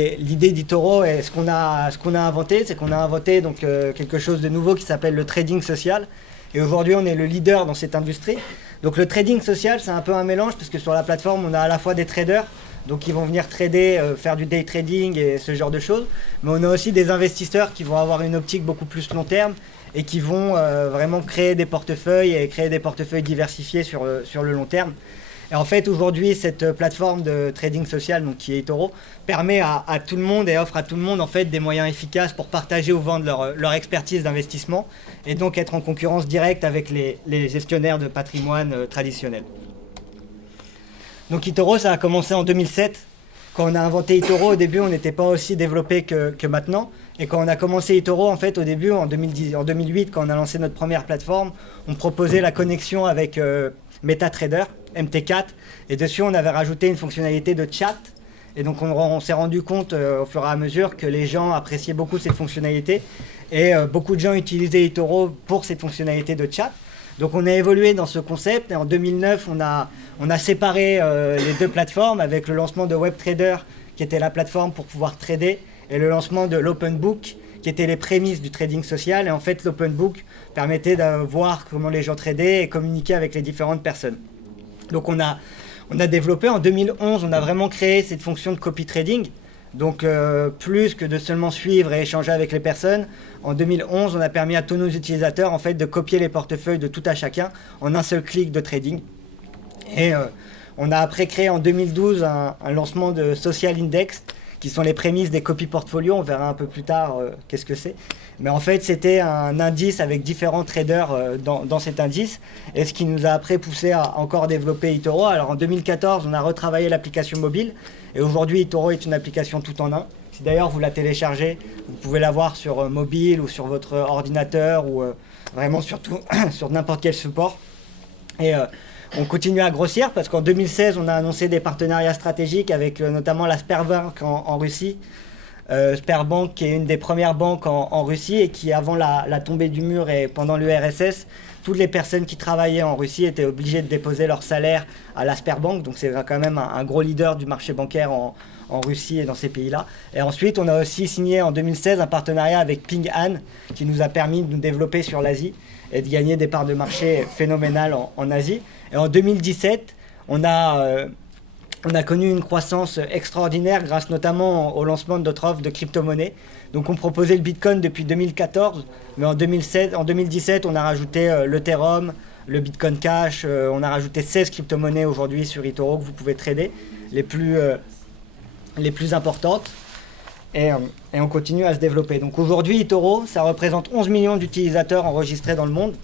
Et l'idée d'eToro et ce qu'on a inventé, c'est qu'on a inventé donc, quelque chose de nouveau qui s'appelle le trading social. Et aujourd'hui, on est le leader dans cette industrie. Donc le trading social, c'est un peu un mélange parce que sur la plateforme, on a à la fois des traders, donc ils vont venir trader, faire du day trading et ce genre de choses. Mais on a aussi des investisseurs qui vont avoir une optique beaucoup plus long terme et qui vont vraiment créer des portefeuilles et créer des portefeuilles diversifiés sur le long terme. Et en fait, aujourd'hui, cette plateforme de trading social, donc qui est eToro, permet à tout le monde et offre à tout le monde en fait des moyens efficaces pour partager ou vendre leur expertise d'investissement et donc être en concurrence directe avec les gestionnaires de patrimoine traditionnels. Donc eToro, ça a commencé en 2007. Quand on a inventé eToro, au début, on n'était pas aussi développé que maintenant. Et quand on a commencé eToro, en fait, au début, en 2008, quand on a lancé notre première plateforme, on proposait la connexion avec MetaTrader, MT4. Et dessus, on avait rajouté une fonctionnalité de chat. Et donc, on s'est rendu compte au fur et à mesure que les gens appréciaient beaucoup cette fonctionnalité. Et beaucoup de gens utilisaient eToro pour cette fonctionnalité de chat. Donc on a évolué dans ce concept et en 2009, on a séparé les deux plateformes avec le lancement de WebTrader, qui était la plateforme pour pouvoir trader, et le lancement de l'Open Book, qui était les prémices du trading social. Et en fait, l'Open Book permettait de voir comment les gens tradaient et communiquer avec les différentes personnes. Donc on a développé en 2011, on a vraiment créé cette fonction de copy trading. Donc plus que de seulement suivre et échanger avec les personnes, en 2011, on a permis à tous nos utilisateurs en fait, de copier les portefeuilles de tout à chacun en un seul clic de trading. Et on a après créé en 2012 un lancement de Social Index, qui sont les prémices des copies portfolio. On verra un peu plus tard qu'est-ce que c'est. Mais en fait, c'était un indice avec différents traders dans cet indice. Et ce qui nous a après poussé à encore développer eToro. Alors en 2014, on a retravaillé l'application mobile. Et aujourd'hui, eToro est une application tout en un. Si d'ailleurs vous la téléchargez, vous pouvez la voir sur mobile ou sur votre ordinateur ou vraiment surtout sur n'importe quel support. Et on continue à grossir parce qu'en 2016, on a annoncé des partenariats stratégiques avec notamment la Sberbank en Russie. Sberbank qui est une des premières banques en Russie et qui, avant la tombée du mur et pendant l'URSS, toutes les personnes qui travaillaient en Russie étaient obligées de déposer leur salaire à la Sberbank. Donc c'est quand même un gros leader du marché bancaire en Russie et dans ces pays-là. Et ensuite, on a aussi signé en 2016 un partenariat avec Ping An qui nous a permis de nous développer sur l'Asie et de gagner des parts de marché phénoménales en Asie. Et en 2017, on a connu une croissance extraordinaire grâce notamment au lancement de notre offre de crypto-monnaie. Donc on proposait le Bitcoin depuis 2014, mais en 2017, on a rajouté l'Ethereum, le Bitcoin Cash, on a rajouté 16 crypto-monnaies aujourd'hui sur eToro que vous pouvez trader, les plus importantes. Et on continue à se développer. Donc aujourd'hui, eToro, ça représente 11 millions d'utilisateurs enregistrés dans le monde,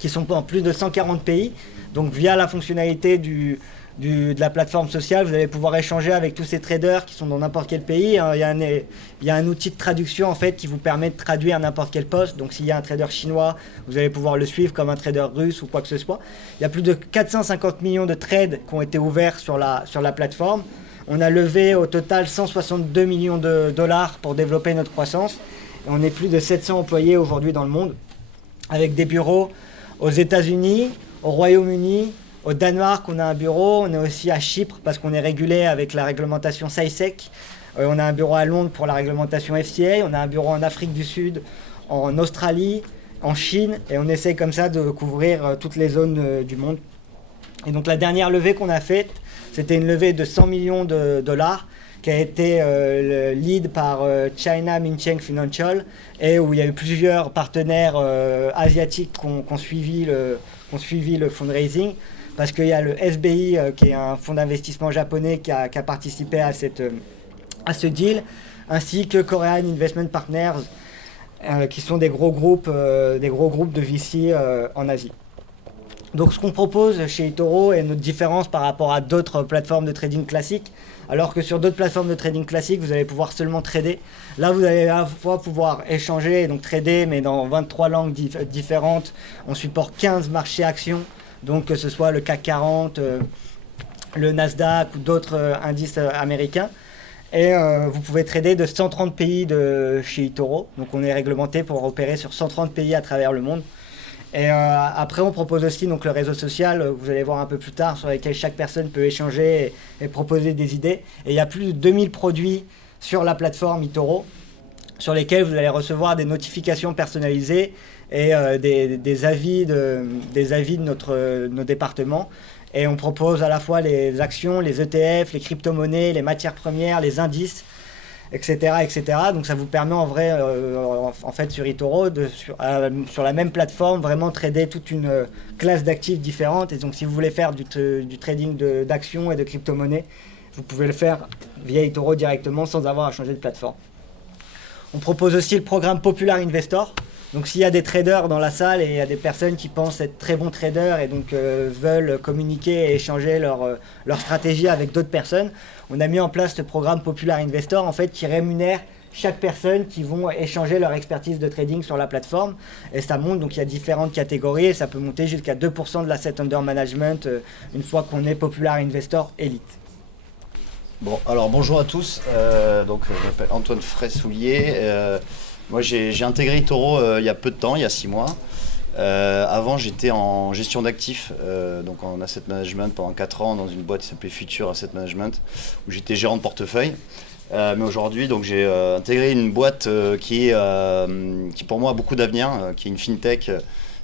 qui sont dans plus de 140 pays. Donc via la fonctionnalité de la plateforme sociale, vous allez pouvoir échanger avec tous ces traders qui sont dans n'importe quel pays. Il y a un outil de traduction en fait qui vous permet de traduire n'importe quel poste. Donc s'il y a un trader chinois, vous allez pouvoir le suivre comme un trader russe ou quoi que ce soit. Il y a plus de 450 millions de trades qui ont été ouverts sur la plateforme. On a levé au total 162 millions de dollars pour développer notre croissance. Et on est plus de 700 employés aujourd'hui dans le monde, avec des bureaux aux États-Unis, au Royaume-Uni, au Danemark, on a un bureau. On est aussi à Chypre parce qu'on est régulé avec la réglementation SAISEC. On a un bureau à Londres pour la réglementation FCA. On a un bureau en Afrique du Sud, en Australie, en Chine. Et on essaie comme ça de couvrir toutes les zones du monde. Et donc la dernière levée qu'on a faite, c'était une levée de 100 millions de dollars qui a été lead par China Minsheng Financial et où il y a eu plusieurs partenaires asiatiques qui ont suivi le fundraising, parce qu'il y a le SBI qui est un fonds d'investissement japonais qui a participé à ce deal, ainsi que Korean Investment Partners qui sont des gros groupes de VC en Asie. Donc ce qu'on propose chez eToro est notre différence par rapport à d'autres plateformes de trading classiques. Alors que sur d'autres plateformes de trading classiques, vous allez pouvoir seulement trader. Là, vous allez à la fois pouvoir échanger et donc trader, mais dans 23 langues différentes. On supporte 15 marchés actions, donc que ce soit le CAC 40, le Nasdaq ou d'autres indices américains. Et vous pouvez trader de 130 pays chez eToro. Donc on est réglementé pour opérer sur 130 pays à travers le monde. Et après, on propose aussi donc, le réseau social, vous allez voir un peu plus tard, sur lequel chaque personne peut échanger et proposer des idées. Et il y a plus de 2000 produits sur la plateforme eToro, sur lesquels vous allez recevoir des notifications personnalisées et des avis de nos départements. Et on propose à la fois les actions, les ETF, les crypto-monnaies, les matières premières, les indices, etc., etc. Donc ça vous permet en vrai, en fait sur eToro, sur la même plateforme, vraiment trader toute une classe d'actifs différentes. Et donc si vous voulez faire du trading d'actions et de crypto-monnaies, vous pouvez le faire via eToro directement sans avoir à changer de plateforme. On propose aussi le programme Popular Investor. Donc s'il y a des traders dans la salle et il y a des personnes qui pensent être très bons traders et donc veulent communiquer et échanger leur stratégie avec d'autres personnes, on a mis en place ce programme Popular Investor en fait, qui rémunère chaque personne qui vont échanger leur expertise de trading sur la plateforme. Et ça monte, donc il y a différentes catégories et ça peut monter jusqu'à 2% de l'asset under management une fois qu'on est Popular Investor Elite. Bon, alors bonjour à tous. Donc je m'appelle Antoine Fraissoulier. Moi j'ai intégré eToro il y a peu de temps, il y a 6 mois. Avant j'étais en gestion d'actifs, donc en asset management pendant 4 ans dans une boîte qui s'appelait Future Asset Management, où j'étais gérant de portefeuille. Mais aujourd'hui donc j'ai intégré une boîte qui pour moi a beaucoup d'avenir, qui est une fintech.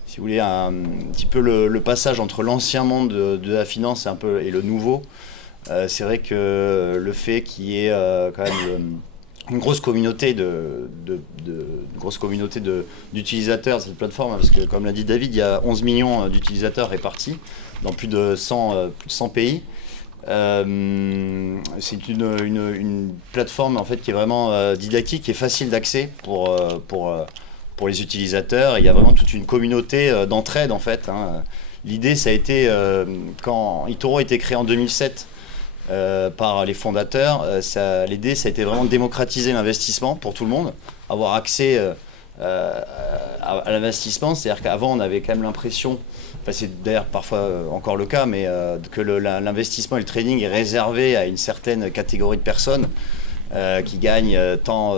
Si vous voulez, un petit peu le passage entre l'ancien monde de la finance et le nouveau. C'est vrai que le fait qu'il y ait quand même une grosse communauté d'utilisateurs de cette plateforme, parce que comme l'a dit David, il y a 11 millions d'utilisateurs répartis dans plus de 100 pays. C'est une plateforme en fait qui est vraiment didactique et facile d'accès pour les utilisateurs. Il y a vraiment toute une communauté d'entraide en fait. L'idée ça a été quand eToro a été créé en 2007. Par les fondateurs, l'idée ça a été vraiment de démocratiser l'investissement pour tout le monde, avoir accès à l'investissement, c'est-à-dire qu'avant on avait quand même l'impression, enfin c'est d'ailleurs parfois encore le cas, mais que l'investissement et le trading est réservé à une certaine catégorie de personnes qui gagnent tant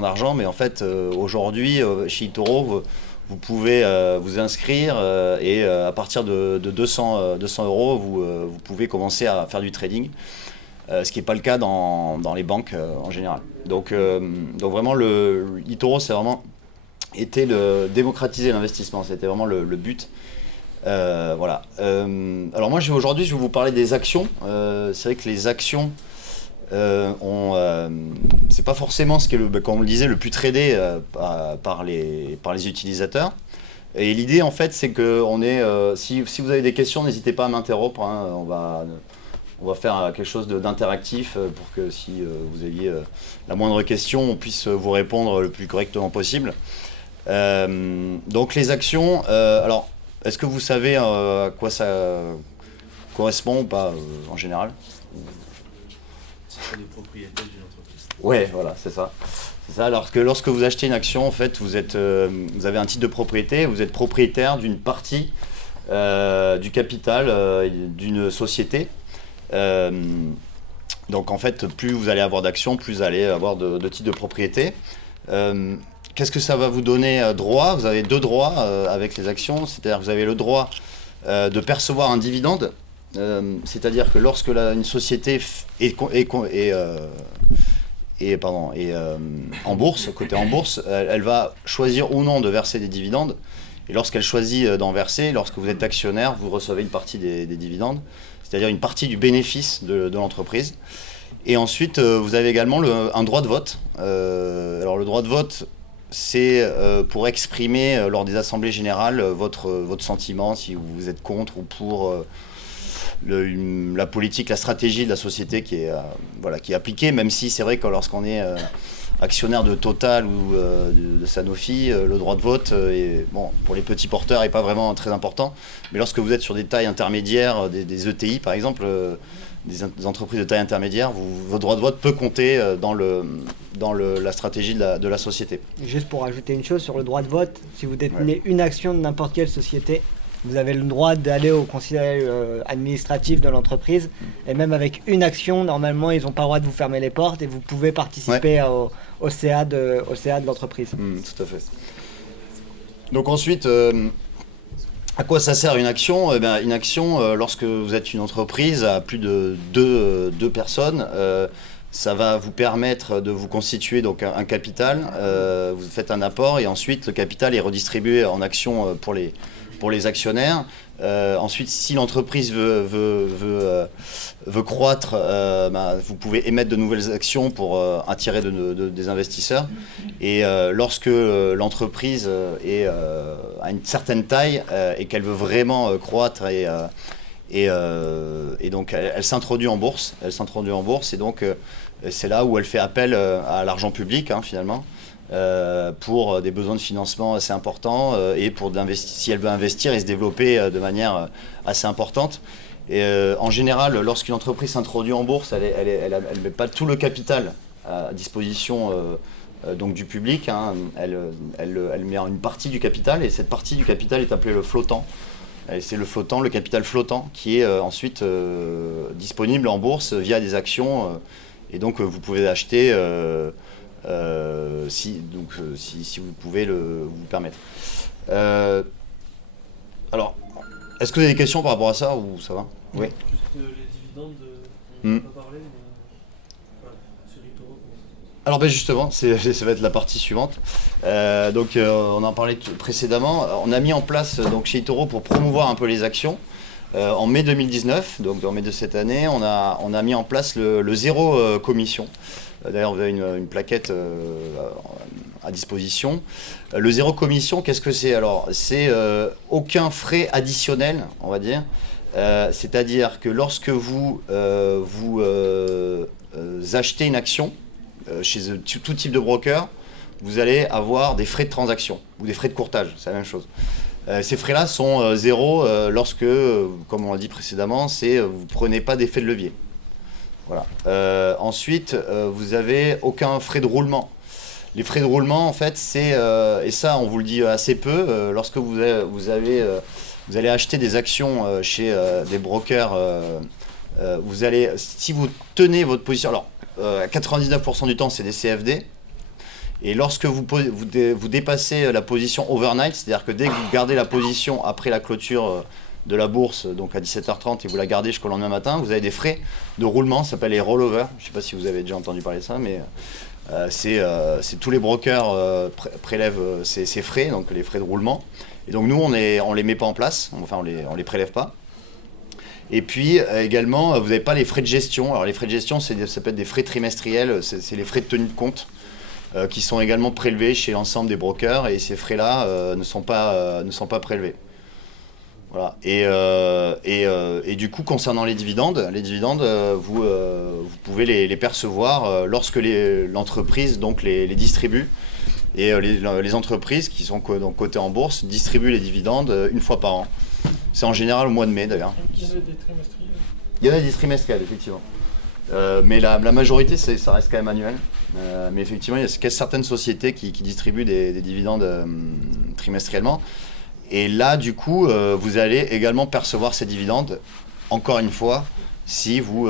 d'argent, mais en fait aujourd'hui chez eToro vous pouvez vous inscrire et à partir de 200 euros, vous pouvez commencer à faire du trading, ce qui n'est pas le cas dans les banques en général. Donc vraiment, eToro, c'est vraiment été démocratiser l'investissement, c'était vraiment le but. Voilà. Alors moi, aujourd'hui, je vais vous parler des actions. C'est vrai que les actions, c'est pas forcément ce qui est comme on le disait, le plus tradé par les utilisateurs. Et l'idée en fait c'est que si vous avez des questions, n'hésitez pas à m'interrompre, on va faire quelque chose d'interactif pour que si vous aviez la moindre question, on puisse vous répondre le plus correctement possible. Donc les actions, alors est-ce que vous savez à quoi ça correspond ou pas en général? Des propriétaires d'une entreprise. Ouais, voilà, c'est ça. C'est ça. Alors que lorsque vous achetez une action, en fait, vous avez un titre de propriété, vous êtes propriétaire d'une partie du capital d'une société. Donc en fait, plus vous allez avoir d'actions, plus vous allez avoir de titres de propriété. Qu'est-ce que ça va vous donner droit? Vous avez 2 droits avec les actions, c'est-à-dire que vous avez le droit de percevoir un dividende. C'est-à-dire que lorsque une société est en bourse, cotée en bourse, elle va choisir ou non de verser des dividendes. Et lorsqu'elle choisit d'en verser, lorsque vous êtes actionnaire, vous recevez une partie des dividendes, c'est-à-dire une partie du bénéfice de l'entreprise. Et ensuite, vous avez également un droit de vote. Alors le droit de vote, c'est pour exprimer lors des assemblées générales votre sentiment, si vous êtes contre ou pour la politique, la stratégie de la société qui est appliquée, même si c'est vrai que lorsqu'on est actionnaire de Total ou de Sanofi, le droit de vote pour les petits porteurs n'est pas vraiment très important, mais lorsque vous êtes sur des tailles intermédiaires, des ETI par exemple, des entreprises de taille intermédiaire, votre droit de vote peut compter dans la stratégie de la société. Juste pour ajouter une chose sur le droit de vote, si vous détenez une action de n'importe quelle société, vous avez le droit d'aller au conseil administratif de l'entreprise. Et même avec une action, normalement, ils n'ont pas le droit de vous fermer les portes et vous pouvez participer au CA de l'entreprise. Tout à fait. Donc ensuite, à quoi ça sert une action? Une action, lorsque vous êtes une entreprise à plus de deux personnes, ça va vous permettre de vous constituer donc un capital, vous faites un apport et ensuite le capital est redistribué en actions pour les actionnaire. Ensuite, si l'entreprise veut croître, vous pouvez émettre de nouvelles actions pour attirer des investisseurs. Et lorsque l'entreprise a une certaine taille et qu'elle veut vraiment croître et donc elle s'introduit en bourse. Et donc c'est là où elle fait appel à l'argent public finalement. Pour des besoins de financement assez importants et si elle veut investir et se développer de manière assez importante. Et en général, lorsqu'une entreprise s'introduit en bourse, elle ne met pas tout le capital à disposition donc du public. Elle met une partie du capital et cette partie du capital est appelée le flottant. Et c'est le capital flottant qui est ensuite disponible en bourse via des actions. Et donc vous pouvez acheter si vous pouvez vous permettre. Alors, est-ce que vous avez des questions par rapport à ça ou ça va? Oui. Juste les dividendes, on n'a pas parlé, mais voilà, sur eToro. Alors justement, ça va être la partie suivante. On en parlait précédemment. On a mis en place donc, chez eToro pour promouvoir un peu les actions. En mai 2019, donc en mai de cette année, on a mis en place le zéro commission. D'ailleurs, vous avez une plaquette à disposition. Le zéro commission, qu'est-ce que c'est? Alors, c'est aucun frais additionnel, on va dire. C'est-à-dire que lorsque vous achetez une action chez tout type de broker, vous allez avoir des frais de transaction ou des frais de courtage, c'est la même chose. Ces frais-là sont zéro lorsque, comme on l'a dit précédemment, vous ne prenez pas d'effet de levier. Voilà. Ensuite, vous n'avez aucun frais de roulement. Les frais de roulement, en fait, c'est, et ça on vous le dit assez peu, lorsque vous allez acheter des actions chez des brokers, si vous tenez votre position, alors 99% du temps c'est des CFD, et lorsque vous dépassez la position overnight, c'est-à-dire que dès que vous gardez la position après la clôture de la bourse, donc à 17h30, et vous la gardez jusqu'au lendemain matin, vous avez des frais de roulement, ça s'appelle les rollovers. Je ne sais pas si vous avez déjà entendu parler de ça, mais c'est tous les brokers prélèvent ces frais, donc les frais de roulement. Et donc nous, on les met pas en place, enfin on les prélève pas. Et puis également, vous n'avez pas les frais de gestion. Alors les frais de gestion, ça peut être des frais trimestriels, c'est les frais de tenue de compte qui sont également prélevés chez l'ensemble des brokers, et ces frais-là ne sont pas prélevés. Voilà. Et du coup, concernant les dividendes, vous pouvez les percevoir lorsque l'entreprise donc les distribue. Et les entreprises qui sont donc cotées en bourse distribuent les dividendes une fois par an. C'est en général au mois de mai d'ailleurs. Il y en a des trimestriels. Il y en a des trimestriels, effectivement. Mais la majorité, ça reste quand même annuel. Mais effectivement, il y a certaines sociétés qui distribuent des dividendes trimestriellement. Et là, du coup, vous allez également percevoir ces dividendes, encore une fois, si vous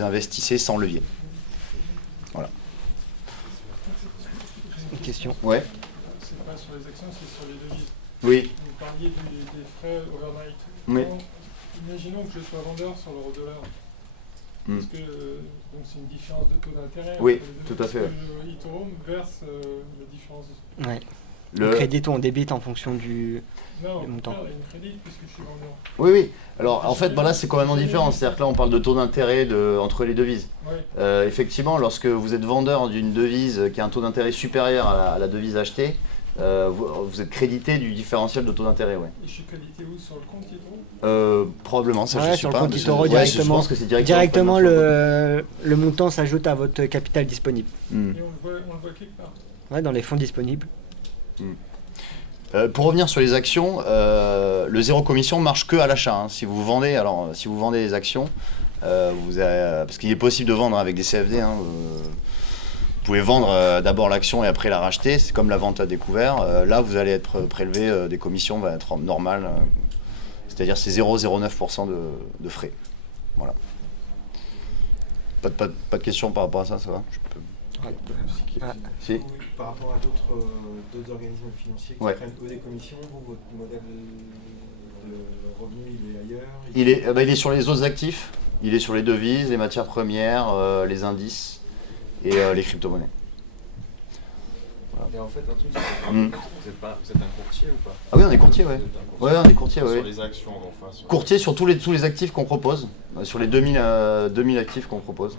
investissez sans levier. Voilà. Une question. Ouais. C'est pas sur les actions, c'est sur les devises. Oui. Vous parliez des frais overnight. Oui. Donc, imaginons que je sois vendeur sur l'euro-dollar. Est-ce que donc c'est une différence de taux d'intérêt? Oui, tout à fait. eToro me verse la différence. Ouais. Le crédit, on débite en fonction du montant. Non, une crédit puisque je suis vendeur. Oui. Alors en fait, là c'est complètement différent. C'est-à-dire que là on parle de taux d'intérêt entre les devises. Ouais. Effectivement, lorsque vous êtes vendeur d'une devise qui a un taux d'intérêt supérieur à la devise achetée, vous êtes crédité du différentiel de taux d'intérêt. Ouais. Et je suis crédité où? Sur le compte eToro? Probablement, ça je sur sais le pas. compte eToro directement. Je pense que c'est Directement le montant s'ajoute à votre capital disponible. Et on le voit quelque part. Ouais, dans les fonds disponibles. Pour revenir sur les actions, le zéro commission marche que à l'achat. Si vous vendez des actions, parce qu'il est possible de vendre avec des CFD. Vous pouvez vendre d'abord l'action et après la racheter. C'est comme la vente à découvert. Là, vous allez être prélevé, des commissions vont être normales. C'est-à-dire c'est 0,09% de frais. Voilà. Pas de questions par rapport à ça, ça va? Si. Par rapport à d'autres organismes financiers qui prennent eux des commissions, votre modèle de revenu il est ailleurs? Il est sur les autres actifs. Il est sur les devises, les matières premières, les indices et les crypto-monnaies. Et en fait, un truc, vous êtes un courtier ou pas? Ah oui, on est courtier, ouais. Vous êtes un courtier. Ouais, on est courtier, ouais. Sur les actions, enfin. Courtier sur tous les actifs qu'on propose, sur les 2000 actifs qu'on propose.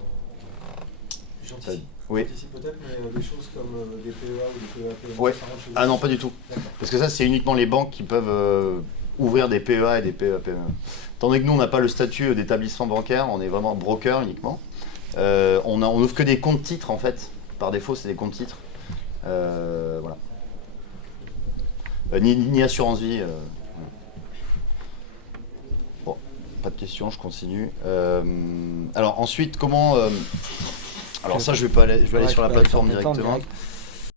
J'anticipe. Oui. J'anticipe peut-être, mais des choses comme des PEA ou des PEAP, Ouais. ça rentre chez vous? Ah non, pas du tout. D'accord. Parce que ça, c'est uniquement les banques qui peuvent ouvrir des PEA et des PEAP. Étant donné que nous, on n'a pas le statut d'établissement bancaire, on est vraiment broker uniquement. On n'ouvre que des comptes titres en fait. Par défaut, c'est des comptes titres. Voilà. Ni assurance vie. Bon, pas de questions, je continue. Alors ensuite, comment alors ça, je vais aller sur la plateforme directement.